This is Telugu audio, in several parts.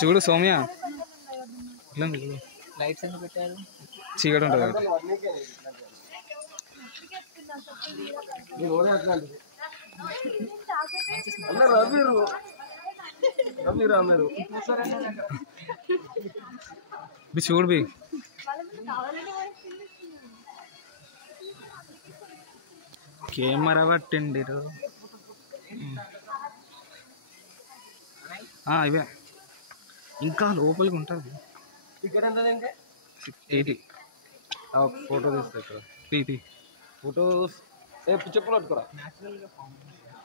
చూడు సౌమ్య లైట్స్ ఎందుకు పెట్టారు? చీకటి ఉంటుంది కదా. చూడు బి కెమెరా పట్టిండి ఇవే ఇంకా లోపలికి ఉంటుంది. 80 ఫోటో తీస్తా ఇక్కడ ఫోటోస్ చెప్పులు పట్టుకోరా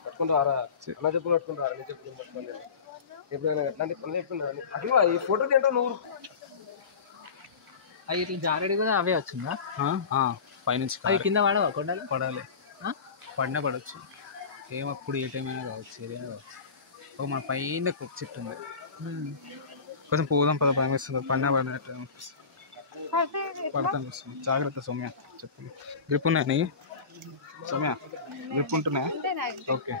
పట్టుకుని రారా అలా చెప్పులు పట్టుకుని రారా చెప్పులు పట్టుకోండి ఎప్పుడైనా ఎట్లాంటి పనులు చెప్పింది అట్లా ఈ ఫోటో తింటావు నువ్వు. అవి ఇట్లా జాగ్రత్త కూడా అవే వచ్చిందా పైనుంచి అవి కింద పడవా కొండలు? పడాలి, పడినా పడవచ్చు. ఏమప్పుడు ఏ టైం అయినా కావచ్చు, ఏదైనా కావచ్చు. ఒక మన పైన చెట్టు ఉంది, కొంచెం పోదాం పద, భయం వేస్తుంది. పడినా పడినట్టు పడతాను వస్తుంది. జాగ్రత్త సౌమ్య, చెప్పు. గ్రిప్ ఉన్నాయి సౌమ్య, గ్రిప్ ఉంటున్నాయా? ఓకే.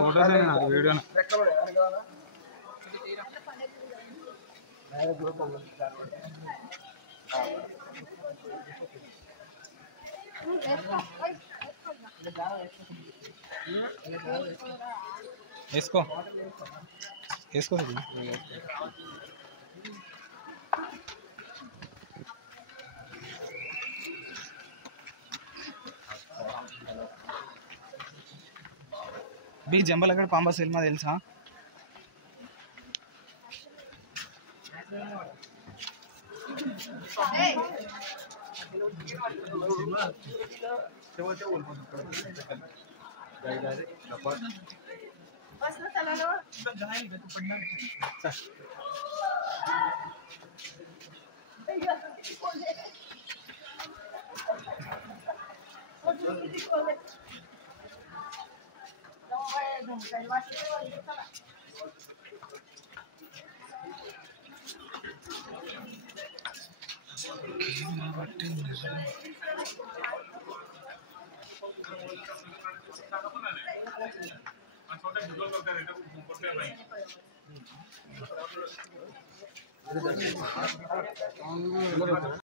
ఫోటోస్ వీడియో వేసుకో వేసుకో. బీ జంబలగడ పాంబా సినిమా తెలుసా?